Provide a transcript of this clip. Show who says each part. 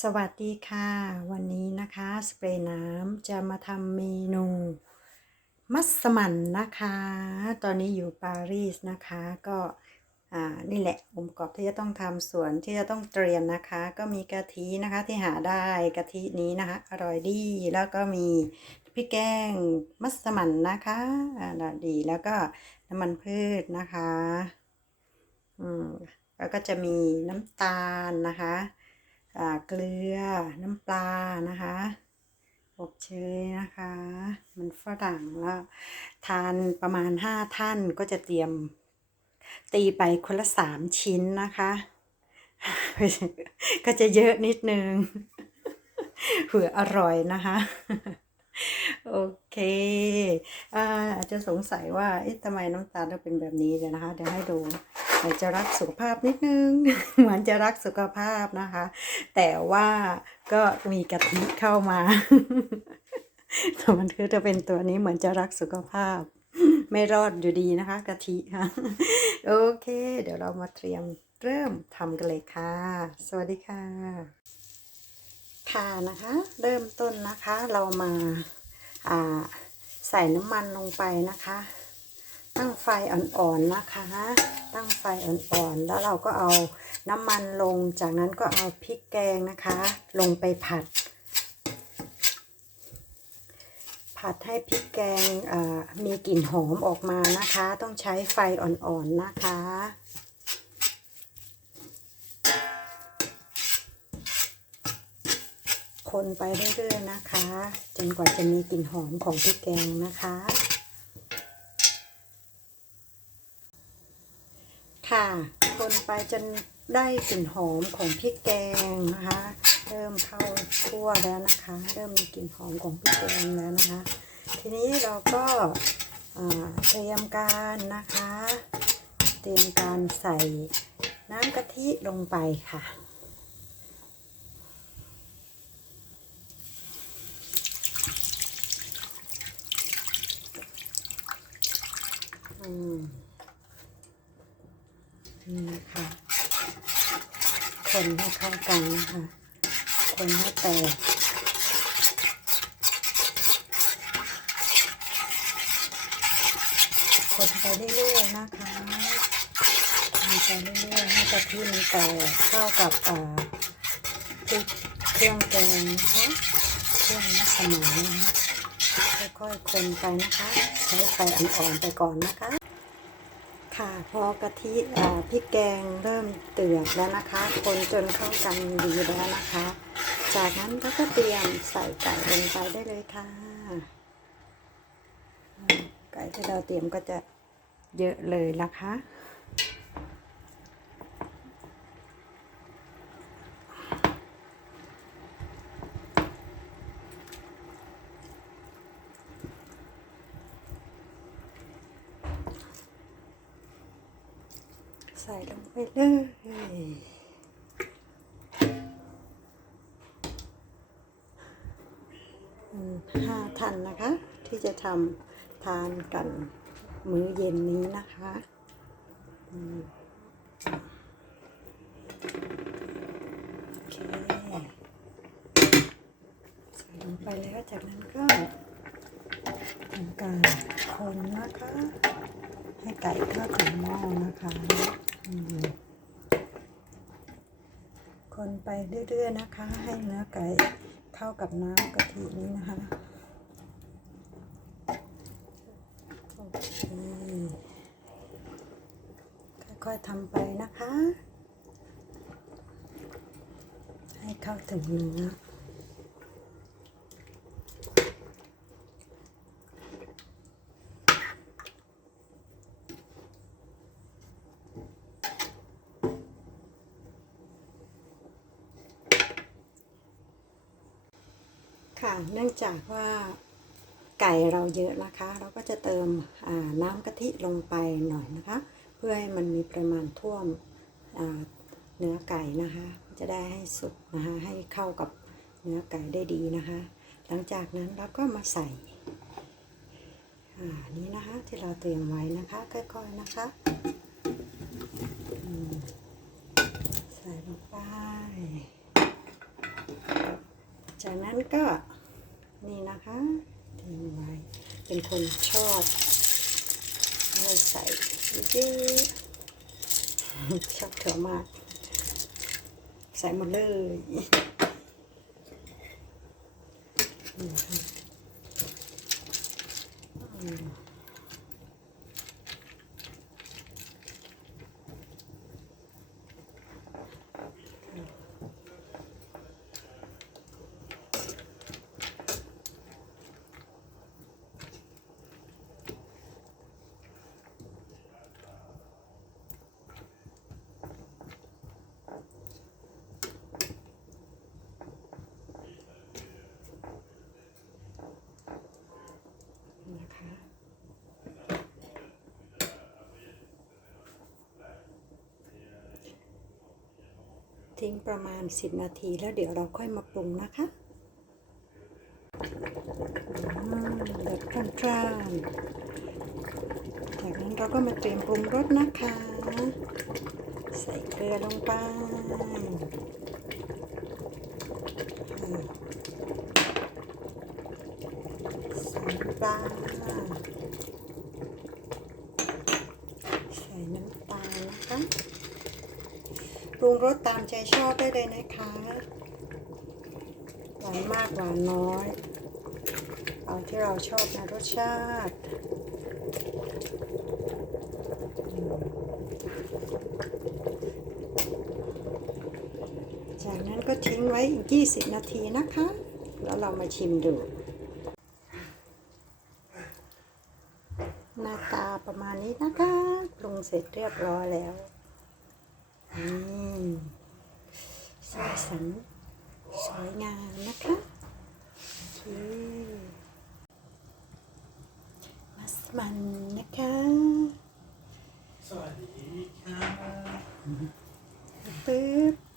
Speaker 1: สวัสดีค่ะ วันนี้นะคะสเปรย์น้ำจะมาทำเมนู มัสมั่นนะคะ ตอนนี้อยู่ปารีสนะคะ ก็อ่านี่แหละองค์ประกอบที่จะต้องทำส่วนที่จะต้องเตรียมนะคะ ก็มีกะทินะคะที่หาได้กะทินี้นะคะ อร่อยดีแล้วก็มีพริกแกงมัสมั่นนะคะอร่อยดีแล้วก็น้ำมันพืชนะคะอืมแล้วก็จะมีน้ำตาลนะคะ เกลือน้ำปลานะคะอบเชยนะคะ มันฝรั่งแล้วทานประมาณห้าท่านก็จะเตรียมตีไปคนละสามชิ้นนะคะ ก็จะเยอะนิดนึงเผื่ออร่อยนะคะ โอเคอาอาจจะสงสัยว่าเอ๊ะทำไมน้ำตาลต้องเป็นแบบนี้เดี๋ยวนะคะ เดี๋ยวให้ดู เหมือนจะรักสุขภาพนิดนึง เหมือนจะรักสุขภาพนะคะ แต่ว่าก็มีกะทิเข้ามาแต่มันคือจะเป็นตัวนี้เหมือนจะรักสุขภาพ ไม่รอดอยู่ดีนะคะกะทิค่ะโอเค เดี๋ยวเรามาเตรียมเริ่มทำกันเลยค่ะ สวัสดีค่ะ ค่ะนะคะ เริ่มต้นนะคะเรามาาใส่น้ำมันลงไปนะคะ ตั้งไฟอ่อนๆนะคะ ตั้งไฟอ่อนๆ แล้วเราก็เอาน้ำมันลง จากนั้นก็เอาพริกแกงนะคะ ลงไปผัด ผัดให้พริกแกงมีกลิ่นหอมออกมานะคะ ต้องใช้ไฟอ่อนๆนะคะคนไปเรื่อยๆนะคะ จนกว่าจะมีกลิ่นหอมของพริกแกงนะคะ ค่ะ คนไปจนได้กลิ่นหอมของพริกแกงนะคะ เริ่มเข้าทั่วแล้วนะคะ เริ่มมีกลิ่นหอมของพริกแกงแล้วนะคะ ทีนี้เราก็เตรียมการนะคะ เตรียมการใส่น้ำกะทิลงไปค่ะอืม นี่นะคะคนให้เข้ากันนะคะ คนให้แตกคนไปเรื่อยๆนะคะคนไปเรื่อยๆให้กะทิมันแตกเข้ากับอ่าพริกเครื่องแกงนะคะเครื่องมัสมั่นนะคะค่อยๆคนไปนะคะ ใช้ไฟอ่อนๆไปก่อนนะคะ ค่ะพอกะทิพริกแกงเริ่มเดือดแล้วนะคะ คนจนเข้ากันดีแล้วนะคะ จากนั้นเราก็เตรียมใส่ไก่ลงไปได้เลยค่ะ ไก่ที่เราเตรียมก็จะเยอะเลยนะคะ ใส่ลงไปเลยห้าท่านนะคะ ที่จะทำทานกันมื้อเย็นนี้นะคะโอเคใส่ลงไปแล้วจากนั้นก็ทำการคนนะคะ ให้ไก่เข้าถึงหม้อนะคะ คนไปเรื่อยๆนะคะ ให้เนื้อไก่เข้ากับน้ำกะทินี้นะคะค่อยๆทำไปนะคะ ให้เข้าถึงเนื้อ ค่ะ เนื่องจากว่าไก่เราเยอะนะคะ เราก็จะเติมน้ำกะทิลงไปหน่อยนะคะ เพื่อให้มันมีปริมาณท่วมเนื้อไก่นะคะ จะได้ให้สุกนะคะให้เข้ากับเนื้อไก่ได้ดีนะคะ หลังจากนั้นเราก็มาใส่นี้นะคะที่เราเตรียมไว้นะคะค่อยๆนะคะใส่ลงไปจากนั้นก็ นี่นะคะทิ้งไว้เป็นคนชอบเราใส่เยอะชอบถั่วมาก ใส่หมดเลยอืม ทิ้งประมาณ 10 นาทีแล้วเดี๋ยวเราค่อยมาปรุงนะคะอืมเดือดกร้านๆจากนั้นเราก็มาเตรียมปรุงรสนะคะ ใส่เกลือลงไปใส่น้ำปลาใส่น้ำตาลนะคะ ปรุงรสตามใจชอบได้เลยนะคะ หวานมากหวานน้อย เอาที่เราชอบนะรสชาติจากนั้นก็ทิ้งไว้อีก 20 นาทีนะคะ แล้วเรามาชิมดู หน้าตาประมาณนี้นะคะ ปรุงเสร็จเรียบร้อยแล้ว อืมสีสันสวยงามนะคะโอเคมัสมันนะคะ
Speaker 2: สวัสดีค่ะ
Speaker 1: ปึ๊บ